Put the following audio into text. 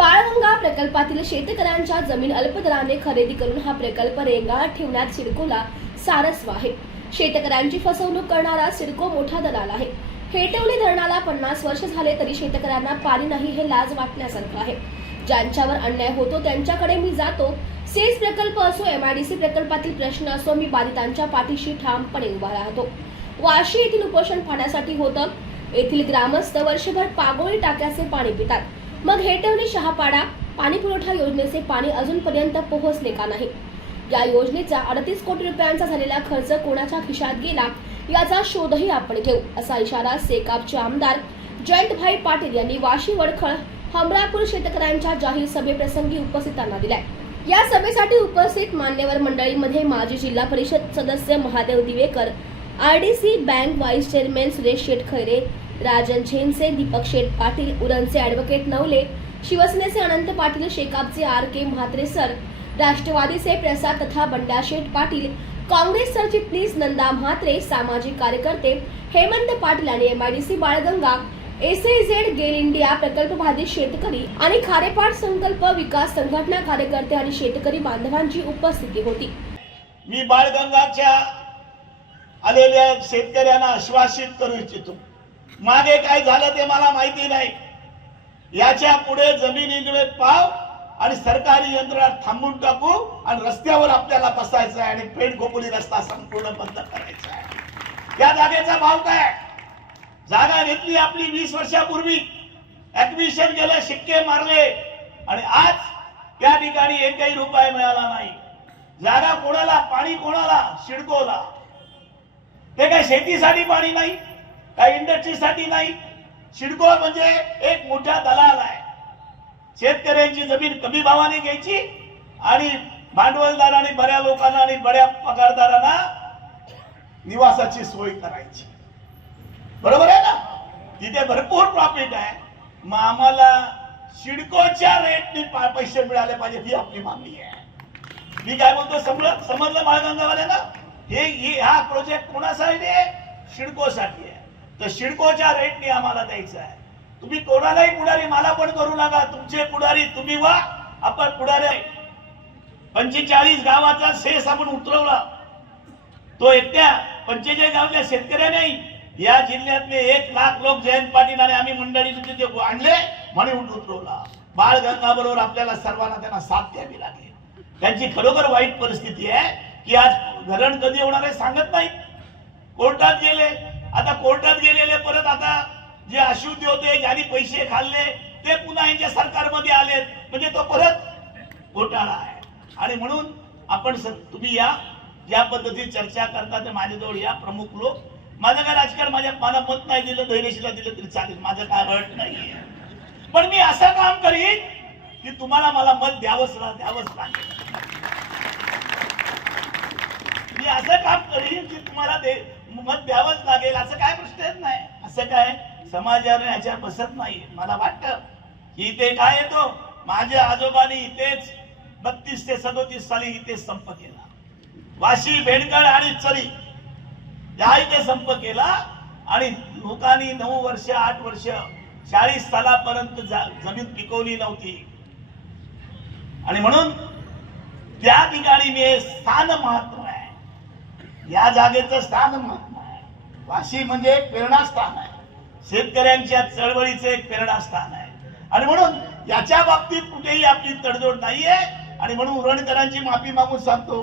प्रकल्पातील शेतकऱ्यांच्या जमीन अल्पदराने खरेदी करून हा प्रकल्प रेंगाळत ठेवण्यात सिडकोला सारस्व आहे. शेतकऱ्यांची फसवणूक करणारा सिडको मोठा दलाल आहे. हेटवली धरणाला पन्नास वर्ष झाले तरी शेतकऱ्यांना पाणी नाही हे लाज वाटण्यासारखं आहे. ज्यांच्यावर अन्याय होतो त्यांच्याकडे मी जातो. सेस प्रकल्प असो एमआयडीसी प्रकल्पातील प्रश्न असो मी बाधितांच्या पाठीशी ठामपणे उभा राहतो. वाशी येथील उपोषण पाण्यासाठी होतं. येथील ग्रामस्थ वर्षभर पागोळी टाक्याचे पाणी पितात. मग हेटवली शहापाडा. पाणी पुरवठा योजनेचे पाणी अजूनपर्यंत पोहोचले का नाही? या योजनेचा अडतीस कोटी रुपयांचा झालेला खर्च कोणाच्या खिशात गेला याचा शोधही आपण घेऊ असा इशारा सेकापचे आमदार जयंतभाई पाटील यांनी वाशी वडखळ हमरापूर शेतकऱ्यांच्या जाहीर सभेप्रसंगी उपस्थितांना दिलाय. या सभेसाठी उपस्थित मान्यवर मंडळीमध्ये माजी जिल्हा परिषद सदस्य Mahadev Divekar RDC bank vice chairman Suresh Shetkhaire Rajan Zense Deepak Sheth Patil उरणचे advocate Navale शिवसेनेचे अनंत पाटील शेकापचे आर के म्हात्रे सर राष्ट्रवादीचे प्रसाद तथा बंडा शेठ पाटील काँग्रेस सरचिटणीस नंदा म्हात्रे सामाजिक कार्यकर्ते हेमंत पाटील आणि एमआयडीसी बाळगंगा एसआयझेड गेल इंडिया प्रकल्प बाधित शेतकरी आणि खारेपाट संकल्प विकास संघटना कार्यकर्ते आणि शेतकरी बांधवांची उपस्थिती होती. मी बाळगंगाच्या आलेल्या शेतकऱ्यांना आश्वासित करू इच्छितो. मागे काय झालं ते मला माहिती नाही. याच्यापुढे जमिनीकडे पाव आणि सरकारी यंत्रणा थांबून टाकू आणि रस्त्यावर आपल्याला बसायचं आहे आणि पेट खोपोली रस्ता संपूर्ण बंद करायचा आहे. त्या जागेचा भाव काय? जागा घेतली आपली वीस वर्षापूर्वी. ऍडमिशन केलं शिक्के मारले. आणि आज त्या ठिकाणी एकही रुपये मिळाला नाही. जागा कोणाला? पाणी कोणाला? शिडकोला. ते काय शेतीसाठी पाणी नाही? काय इंडस्ट्रीसाठी नाही. शिडको म्हणजे एक मोठा दलाल आहे. शेतकऱ्यांची जमीन कमी भावाने घ्यायची आणि भांडवलदार आणि बऱ्या लोकांना आणि बऱ्या पगारदारांना निवासाची सोय करायची. बरोबर आहे ना? तिथे भरपूर प्रॉफिट आहे. मग आम्हाला शिडकोच्या रेटने पैसे मिळाले पाहिजे ही आपली मागणी आहे. मी काय बोलतो? समजलं? समजलं बाळगंगावाल्यांना हे हे- हा प्रोजेक्ट कोणासाठी आहे? शिडकोसाठी आहे. तर शिडकोच्या रेटने आम्हाला द्यायचं आहे. तुम्ही कोणालाही पुढारी मला पण करू नका. तुमचे पुढारी तुम्ही वा आपण पुढारी पंचेचाळीस गावाचा सेस आपण उतरवला. तो एकट्या पंचेचाळीस गावच्या शेतकऱ्याने या जिल्ह्यातले एक लाख लोक जयंत पाटील आणि आम्ही मंडळी तिथे आणले म्हणून उतरवला. बाळ गंगा बरोबर आपल्याला सर्वांना त्यांना साथ द्यावी लागेल. त्यांची खरोखर वाईट परिस्थिती आहे की आज धरण कधी होणार आहे सांगत नाही कोर्टात गेले. आता कोर्टात गेलेले परत आता जे अशुद्ध होते ज्यांनी पैसे खाल्ले ते पुन्हा यांच्या सरकारमध्ये आलेत. म्हणजे तो परत घोटाळा आहे. आणि म्हणून आपण तुम्ही या. ज्या पद्धतीने चर्चा करता ते माझ्याजवळ या. प्रमुख लोक. माझं काय राजकारण माझ्या मला मत नाही दिलं धैर्यशीला दिलं तरी चालेल. माझं काय अट नाही पण मी असं काम करीन की तुम्हाला मला मत द्यावंच द्यावंच लागेल. मी असं काम करीन की तुम्हाला दे मत द्यावंच लागेल असं काय प्रश्नच नाही. असं काय? समाजावर ह्याच्यावर बसत नाही. मला वाटतं की इथे काय येतो? माझ्या आजोबांनी इथेच बत्तीस ते सदोतीस साली इथे संप केला. वाशी भेडगड आणि चरी या इथे संप केला आणि लोकांनी नऊ वर्ष आठ वर्ष चाळीस सालापर्यंत जा- जमीन पिकवली नव्हती. आणि म्हणून त्या ठिकाणी मी हे स्थान महत्त्व या जागेचं स्थान आहे वाशी म्हणजे एक प्रेरणास्थान आहे. शेतकऱ्यांच्या चळवळीचे एक प्रेरणास्थान आहे. आणि म्हणून याच्या बाबतीत कुठेही आपली तडजोड नाहीये. आणि म्हणून उरणकरांची माफी मागून सांगतो